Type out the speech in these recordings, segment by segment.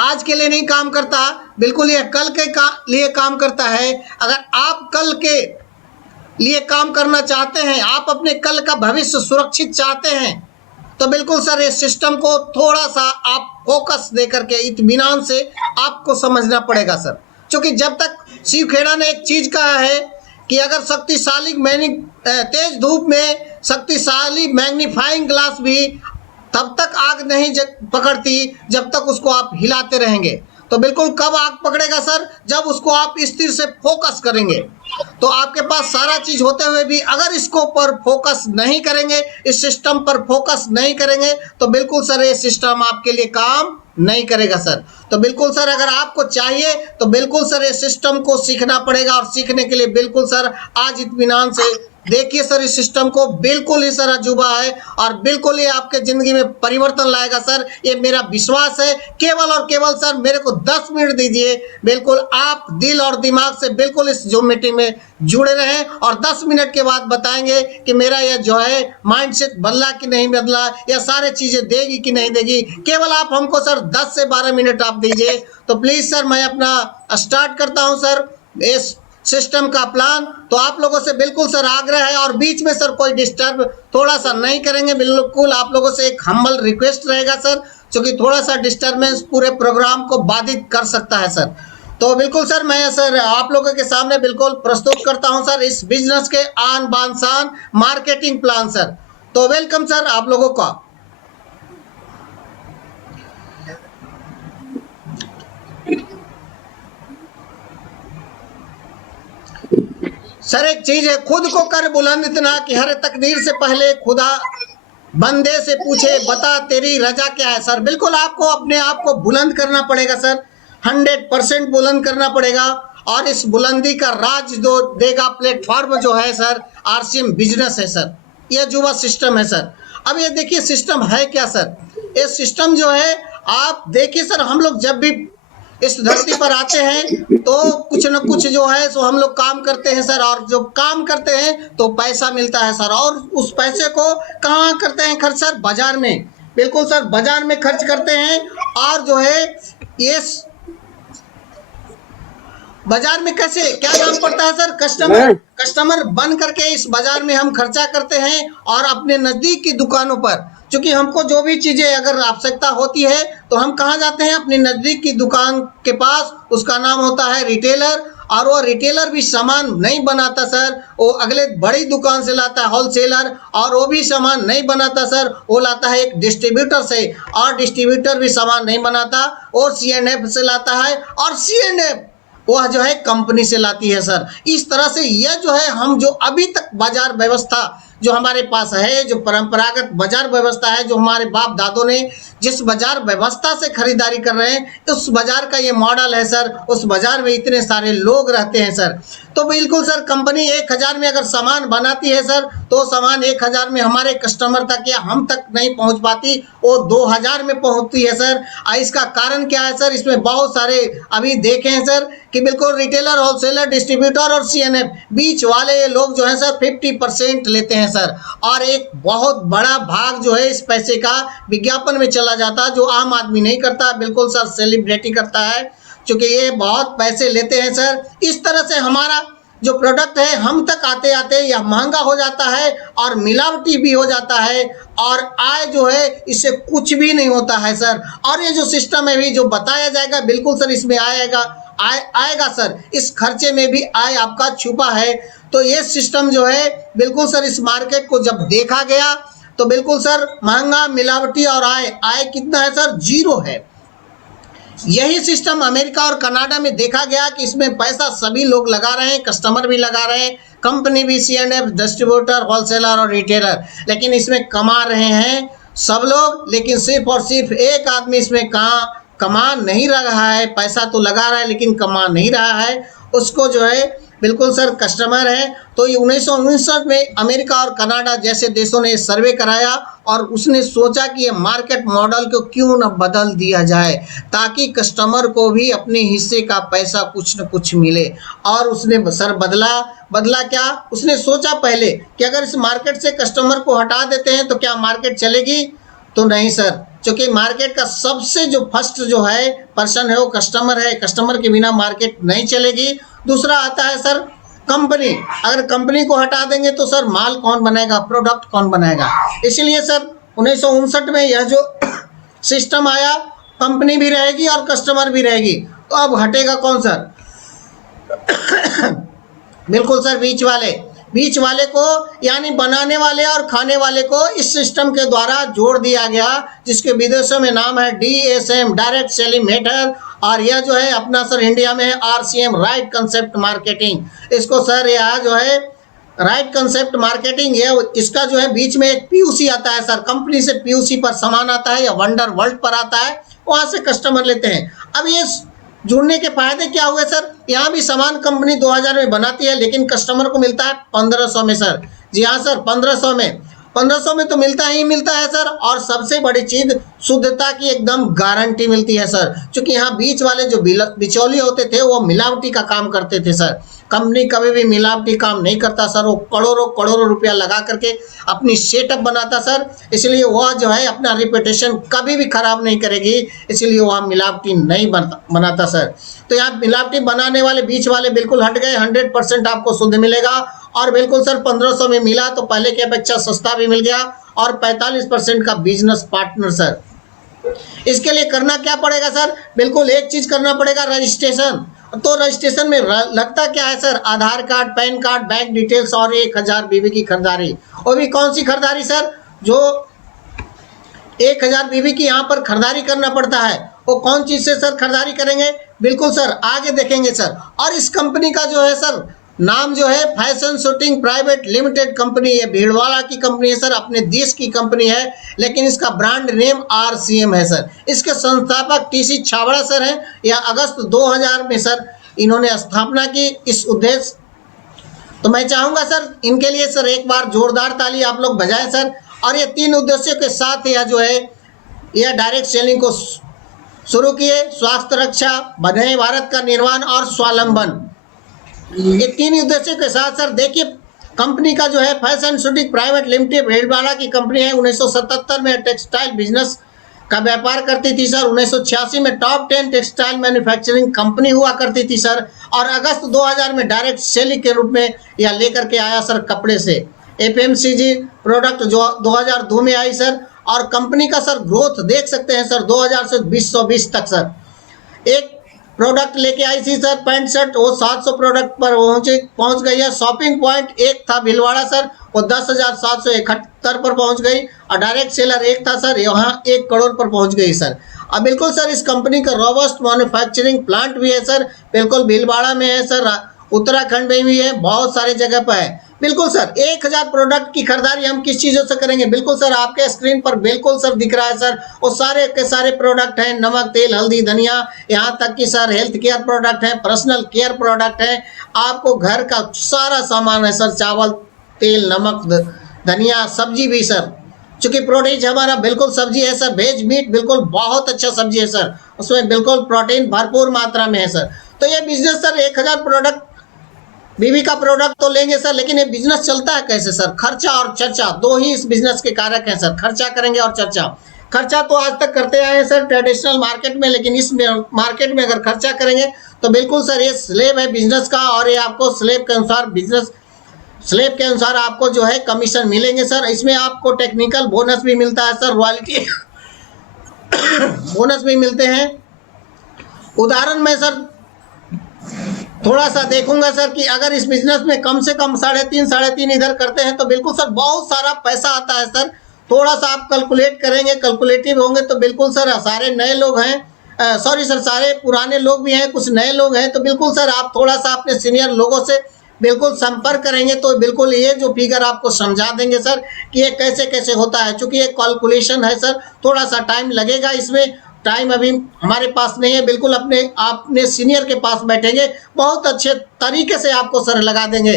आज के लिए नहीं काम करता, बिल्कुल ये कल के लिए काम करता है। अगर आप कल के लिए काम करना चाहते हैं, आप अपने कल का भविष्य सुरक्षित चाहते हैं, तो बिल्कुल सर इस सिस्टम को थोड़ा सा आप फोकस देकर के इत्मीनान से आपको समझना पड़ेगा सर। क्योंकि जब तक शिव खेड़ा ने एक चीज कहा है कि अगर शक्तिशाली तेज धूप में शक्तिशाली मैग्नीफाइंग ग्लास भी तब तक आग नहीं पकड़ती जब तक उसको आप हिलाते रहेंगे। तो बिल्कुल कब आग पकड़ेगा सर? जब उसको आप स्थिर से फोकस करेंगे। तो आपके पास सारा चीज होते हुए भी अगर इसको पर फोकस नहीं करेंगे, इस सिस्टम पर फोकस नहीं करेंगे, तो बिल्कुल सर ये सिस्टम आपके लिए काम नहीं करेगा सर। तो बिल्कुल सर अगर आपको चाहिए तो बिल्कुल सर ये सिस्टम को सीखना पड़ेगा, और सीखने के लिए बिल्कुल सर आज इत्मीनान से देखिए सर इस सिस्टम को। बिल्कुल ही सर अजूबा है और बिल्कुल ही आपके जिंदगी में परिवर्तन लाएगा सर, ये मेरा विश्वास है। केवल और केवल सर मेरे को 10 मिनट दीजिए, बिल्कुल आप दिल और दिमाग से बिल्कुल इस जूम मीटिंग में जुड़े रहें और 10 मिनट के बाद बताएंगे कि मेरा यह जो है माइंडसेट बदला कि नहीं बदला, या सारे चीजें देगी कि नहीं देगी। केवल आप हमको सर 10 से 12 मिनट आप दीजिए। तो प्लीज सर मैं अपना स्टार्ट करता हूं सर इस सिस्टम का प्लान। तो आप लोगों से बिल्कुल सर आग्रह है, और बीच में सर कोई डिस्टर्ब थोड़ा सा नहीं करेंगे। बिल्कुल आप लोगों से एक हम्बल रिक्वेस्ट रहेगा सर, क्योंकि थोड़ा सा डिस्टर्बेंस पूरे प्रोग्राम को बाधित कर सकता है सर। तो बिल्कुल सर मैं सर आप लोगों के सामने बिल्कुल प्रस्तुत करता हूं सर इस बिजनेस के आन बान शान मार्केटिंग प्लान सर। तो वेलकम सर आप लोगों का। सर एक चीज है, खुद को कर बुलंद इतना कि हर तकदीर से पहले खुदा बंदे से पूछे बता तेरी रजा क्या है सर। बिल्कुल आपको अपने आप को बुलंद करना पड़ेगा सर, 100% बुलंद करना पड़ेगा। और इस बुलंदी का राज जो देगा प्लेटफॉर्म जो है सर आरसीएम बिजनेस है सर, यह जुवा सिस्टम है सर। अब ये देखिए सिस्टम है क्या सर, ये सिस्टम जो है आप देखिए सर, हम लोग जब भी इस धरती पर आते हैं तो कुछ न कुछ जो है सो हम लोग काम करते हैं सर, और जो काम करते हैं तो पैसा मिलता है सर, और उस पैसे को कहाँ करते हैं खर्च सर? बाजार में। बिल्कुल सर बाजार में खर्च करते हैं। और जो है ये बाजार में कैसे क्या नाम पड़ता है सर? कस्टमर बन करके इस बाजार में हम खर्चा करते हैं, और अपने नजदीक की दुकानों पर, क्योंकि हमको जो भी चीजें अगर आवश्यकता होती है तो हम कहाँ जाते हैं? अपने नजदीक की दुकान के पास, उसका नाम होता है रिटेलर। और वो रिटेलर भी सामान नहीं बनाता सर, वो अगले बड़ी दुकान से लाता है होलसेलर, और वो भी सामान नहीं बनाता सर, वो लाता है एक डिस्ट्रीब्यूटर से, और डिस्ट्रीब्यूटर भी सामान नहीं बनाता, वो सीएनएफ से लाता है, और सीएनएफ वह जो है कंपनी से लाती है सर। इस तरह से यह जो है हम जो अभी तक बाजार व्यवस्था जो हमारे पास है, जो परंपरागत बाजार व्यवस्था है, जो हमारे बाप दादों ने जिस बाजार व्यवस्था से खरीदारी कर रहे हैं, उस बाजार का ये मॉडल है सर। उस बाजार में इतने सारे लोग रहते हैं सर। तो बिल्कुल सर कंपनी 1000 में अगर सामान बनाती है सर, तो सामान 1000 में हमारे कस्टमर तक या हम तक नहीं पहुंच पाती, वो 2000 में पहुंचती है सर। इसका कारण क्या है सर? इसमें बहुत सारे अभी देखे हैं सर कि बिल्कुल रिटेलर, होलसेलर, डिस्ट्रीब्यूटर और सीएनएफ बीच वाले ये लोग जो है सर 50% लेते हैं सर, और एक बहुत बड़ा भाग जो है इस पैसे का विज्ञापन में चला जाता है, जो आम आदमी नहीं करता, बिल्कुल सर सेलिब्रिटी करता है, क्योंकि ये बहुत पैसे लेते हैं सर। इस तरह से हमारा जो प्रोडक्ट है हम तक आते आते यह महंगा हो जाता है, और मिलावटी भी हो जाता है, और आय जो है इससे कुछ भी नहीं होता है सर। और ये जो सिस्टम है भी जो बताया जाएगा, बिल्कुल सर इसमें आएगा सर, इस खर्चे में भी आय आपका छुपा है। तो ये सिस्टम जो है बिल्कुल सर इस मार्केट को जब देखा गया तो बिल्कुल सर महंगा, मिलावटी और आय कितना है सर? 0 है। यही सिस्टम अमेरिका और कनाडा में देखा गया कि इसमें पैसा सभी लोग लगा रहे हैं, कस्टमर भी लगा रहे हैं, कंपनी भी, सीएनएफ, डिस्ट्रीब्यूटर, होलसेलर और रिटेलर, लेकिन इसमें कमा रहे हैं सब लोग। लेकिन सिर्फ और सिर्फ एक आदमी इसमें कमा नहीं रहा है, पैसा तो लगा रहा है लेकिन कमा नहीं रहा है, उसको जो है बिल्कुल सर कस्टमर है। तो ये 1969 में अमेरिका और कनाडा जैसे देशों ने सर्वे कराया, और उसने सोचा कि ये मार्केट मॉडल को क्यों न बदल दिया जाए, ताकि कस्टमर को भी अपने हिस्से का पैसा कुछ न कुछ मिले। और उसने सर बदला क्या? उसने सोचा पहले कि अगर इस मार्केट से कस्टमर को हटा देते हैं तो क्या मार्केट चलेगी? तो नहीं सर, क्योंकि मार्केट का सबसे जो फर्स्ट जो है पर्सन है वो कस्टमर है। कस्टमर के बिना मार्केट नहीं चलेगी। दूसरा आता है सर कंपनी। अगर कंपनी को हटा देंगे तो सर माल कौन बनाएगा, प्रोडक्ट कौन बनाएगा। इसलिए सर 1959 में यह जो सिस्टम आया, कंपनी भी रहेगी और कस्टमर भी रहेगी। तो अब हटेगा कौन सर? बिल्कुल सर बीच वाले को, यानी बनाने वाले और खाने वाले को इस सिस्टम के द्वारा जोड़ दिया गया, जिसके विदेशों में नाम है DSM, डायरेक्ट सेलिंग मेथड, और यह जो है अपना सर इंडिया में है RCM, राइट कंसेप्ट मार्केटिंग। इसको सर यह जो है राइट कंसेप्ट मार्केटिंग, ये इसका जो है बीच में एक PUC आता है सर, कंपनी से PUC पर सामान आता है या वंडर वर्ल्ड पर आता है, वहां से कस्टमर लेते हैं। अब ये जुड़ने के फायदे क्या हुए सर? यहाँ भी सामान कंपनी 2000 में बनाती है, लेकिन कस्टमर को मिलता है 1500 में सर। जी हाँ सर, 1500 में तो मिलता ही मिलता है सर। और सबसे बड़ी चीज, शुद्धता की एकदम गारंटी मिलती है सर, क्योंकि यहाँ बीच वाले जो बिचौलिए होते थे वो मिलावटी का काम करते थे सर। कंपनी कभी भी मिलावटी काम नहीं करता सर, वो करोड़ों रुपया लगा करके अपनी सेटअप बनाता सर। इसलिए वह जो है अपना रिपुटेशन कभी भी खराब नहीं करेगी, इसलिए वह मिलावटी नहीं बनाता सर। तो यहाँ मिलावटी बनाने वाले बीच वाले बिल्कुल हट गए, 100% आपको शुद्ध मिलेगा। और बिल्कुल सर 1500 में मिला तो पहले की अपेक्षा सस्ता भी मिल गया, और 45% का बिजनेस पार्टनर सर। इसके लिए करना क्या पड़ेगा सर? बिल्कुल एक चीज करना पड़ेगा, रजिस्ट्रेशन। तो रजिस्ट्रेशन में लगता क्या है sir? Aadhaar card, PAN card, bank details और 1000 बीबी की खरीदारी। और भी कौन सी खरीदारी सर? जो 1000 बीबी की यहाँ पर खरीदारी करना पड़ता है, वो कौन चीज से सर खरीदारी करेंगे? बिल्कुल सर आगे देखेंगे सर। और इस कंपनी का जो है सर नाम जो है fashion shooting private limited company है, भीड़वाला की कंपनी है सर, अपने देश की कंपनी है, लेकिन इसका ब्रांड नेम RCM है सर। इसके संस्थापक TC छाबड़ा सर हैं। यह अगस्त 2000 में सर इन्होंने स्थापना की इस उद्देश्य। तो मैं चाहूंगा सर इनके लिए सर एक बार जोरदार ताली आप लोग बजाएं सर। और ये 3 उद्देश्यों के साथ यह जो है यह डायरेक्ट सेलिंग को शुरू किए। स्वास्थ्य रक्षा, बने भारत का निर्माण और स्वावलंबन, ये 3 उद्देश्यों के साथ सर देखिए कंपनी का जो है फैशन शूटिंग प्राइवेट लिमिटेड भीड़वाड़ा की कंपनी है। 1977 में टेक्सटाइल बिजनेस का व्यापार करती थी सर। 1986 में टॉप 10 टेक्सटाइल मैन्युफैक्चरिंग कंपनी हुआ करती थी सर। और अगस्त 2000 में डायरेक्ट सेलिंग के रूप में यह लेकर के आया सर कपड़े से। FMCG प्रोडक्ट जो 2002 में आई सर। और कंपनी का सर ग्रोथ देख सकते हैं सर 2000 से 2020 तक सर। एक प्रोडक्ट लेके आई थी सर पैंट शर्ट, वो 700 प्रोडक्ट पर पहुंच गई है। शॉपिंग पॉइंट एक था भीलवाड़ा सर, वो 10,771 पर पहुंच गई। और डायरेक्ट सेलर एक था सर, यहाँ 1 करोड़ पर पहुंच गई सर। अब बिल्कुल सर इस कंपनी का रोबस्ट मैन्युफैक्चरिंग प्लांट भी है सर, बिल्कुल भीलवाड़ा में है सर, उत्तराखंड में भी है, बहुत सारे जगह पर है। बिल्कुल सर 1000 प्रोडक्ट की खरीदारी हम किस चीज़ों से करेंगे? बिल्कुल सर आपके स्क्रीन पर बिल्कुल सर दिख रहा है सर, वो सारे के सारे प्रोडक्ट हैं, नमक, तेल, हल्दी, धनिया, यहाँ तक कि सर हेल्थ केयर प्रोडक्ट है, पर्सनल केयर प्रोडक्ट है, आपको घर का सारा सामान है सर, चावल, तेल, नमक, धनिया, सब्जी भी सर, चूँकि प्रोटीन हमारा बिल्कुल सब्जी है सर, वेज मीट बिल्कुल बहुत अच्छा सब्जी है सर, उसमें बिल्कुल प्रोटीन भरपूर मात्रा में है सर। तो ये बिजनेस सर 1000 प्रोडक्ट बीवी का प्रोडक्ट तो लेंगे सर, लेकिन ये बिजनेस चलता है कैसे सर? खर्चा और चर्चा 2 ही इस बिजनेस के कारक हैं सर, खर्चा करेंगे और चर्चा। खर्चा तो आज तक करते आए हैं सर ट्रेडिशनल मार्केट में, लेकिन इस मार्केट में अगर खर्चा करेंगे तो बिल्कुल सर ये स्लेब है बिजनेस का, और ये आपको स्लेब के अनुसार बिजनेस स्लेब के अनुसार आपको जो है कमीशन मिलेंगे सर। इसमें आपको टेक्निकल बोनस भी मिलता है सर, रॉयल्टी बोनस भी मिलते हैं। उदाहरण में सर थोड़ा सा देखूंगा सर कि अगर इस बिजनेस में कम से कम 3.5 इधर करते हैं तो बिल्कुल सर बहुत सारा पैसा आता है सर। थोड़ा सा आप कैलकुलेट करेंगे, कैलकुलेटिव होंगे तो बिल्कुल सर सारे नए लोग हैं, सॉरी सर सारे पुराने लोग भी हैं, कुछ नए लोग हैं, तो बिल्कुल सर आप थोड़ा सा अपने सीनियर लोगों से बिल्कुल संपर्क करेंगे तो बिल्कुल ये जो फिगर आपको समझा देंगे सर कि ये कैसे कैसे होता है। चूँकि ये कैलकुलेशन है सर, थोड़ा सा टाइम लगेगा, इसमें टाइम अभी हमारे पास नहीं है, बिल्कुल अपने सीनियर के पास बैठेंगे, बहुत अच्छे तरीके से आपको सर लगा देंगे,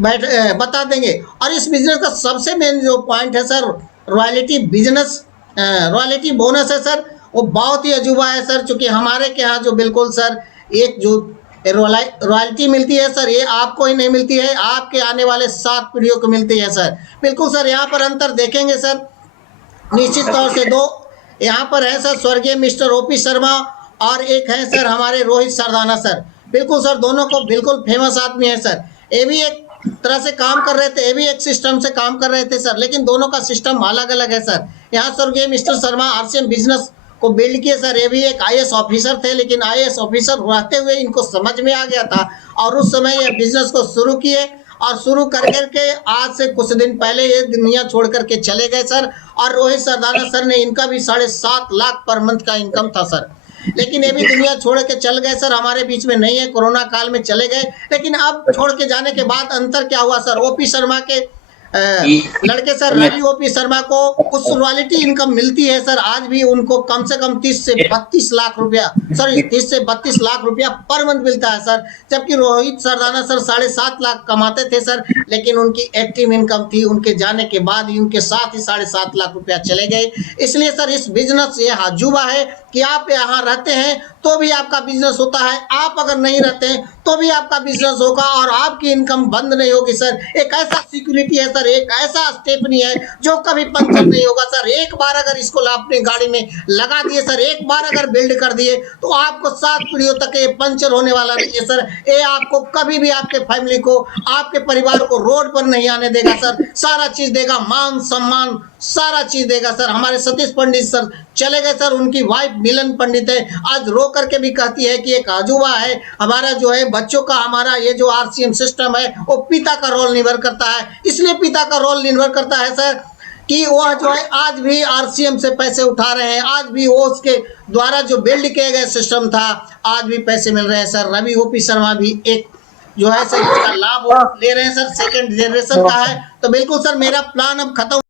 बता देंगे। और इस बिजनेस का सबसे मेन जो पॉइंट है sir royalty business, royalty bonus है सर, वो बहुत ही अजूबा है सर। चूँकि हमारे के यहाँ जो बिल्कुल सर एक जो रॉयल्टी मिलती है सर, ये आपको ही नहीं मिलती है, आपके आने वाले 7 पीढ़ियों को मिलती है सर। बिल्कुल सर यहाँ पर अंतर देखेंगे सर, निश्चित तौर से दो यहाँ पर है सर, स्वर्गीय मिस्टर ओपी शर्मा और एक है सर हमारे रोहित सरदाना सर। बिल्कुल सर, दोनों को बिल्कुल फेमस आदमी है सर। ये भी एक तरह से काम कर रहे थे, ये भी एक सिस्टम से काम कर रहे थे सर, लेकिन दोनों का सिस्टम अलग अलग है सर। यहाँ स्वर्गीय मिस्टर शर्मा आरसीएम बिजनेस को बिल्ड किए सर। ये भी एक आईएएस ऑफिसर थे, लेकिन आईएएस ऑफिसर रहते हुए इनको समझ में आ गया था और उस समय ये बिजनेस को शुरू किए और शुरू कर करके आज से कुछ दिन पहले ये दुनिया छोड़ करके चले गए सर। और रोहित सरदाना सर ने, इनका भी 7.5 लाख पर मंथ का इनकम था सर, लेकिन ये भी दुनिया छोड़ के चल गए सर, हमारे बीच में नहीं है, कोरोना काल में चले गए। लेकिन अब छोड़ के जाने के बाद अंतर क्या हुआ सर, ओपी शर्मा के लड़के सर रवि ओपी शर्मा को कुछ रॉयल्टी इनकम मिलती है सर। आज भी उनको कम से कम 30 से 32 लाख रुपया, सॉरी 30 से 32 लाख रुपया पर मंथ मिलता है सर। जबकि रोहित सरदाना सर 7.5 लाख कमाते थे सर, लेकिन उनकी एक्टिव इनकम थी, उनके जाने के बाद ही उनके साथ ही 7.5 लाख रुपया चले गए। इसलिए सर इस बिजनेस ये अजूबा है कि आप यहाँ रहते हैं तो भी आपका बिजनेस होता है, आप अगर नहीं रहते हैं तो भी आपका बिजनेस होगा और आपकी इनकम बंद नहीं होगी सर। एक ऐसा सिक्योरिटी है सर, एक ऐसा स्टेपनी है जो कभी पंचर नहीं होगा सर। एक बार अगर इसको अपनी गाड़ी में लगा दिए सर, एक बार अगर बिल्ड कर दिए तो आपको 7 पीढ़ियों तक ये पंचर होने वाला नहीं है सर। ये आपको कभी भी आपके फैमिली को, आपके परिवार को रोड पर नहीं आने देगा सर। सारा चीज देगा, मान सम्मान सारा चीज देगा सर। हमारे सतीश पंडित सर चले गए सर, उनकी वाइफ मिलन पंडित है, आज रो करके भी कहती है कि एक अजूबा है हमारा जो है बच्चों का, हमारा ये जो आरसीएम सिस्टम है वो पिता का रोल निर्भर करता है। इसलिए पिता का रोल निर्भर करता है सर कि वह जो है आज भी आरसीएम से पैसे उठा रहे हैं, आज भी वो उसके द्वारा जो बिल्ड किए गए सिस्टम था आज भी पैसे मिल रहे हैं सर। रवि ओपी शर्मा भी एक जो है सर इसका लाभ ले रहे हैं सर, सेकंड जनरेशन का है। तो बिल्कुल सर मेरा प्लान अब खत्म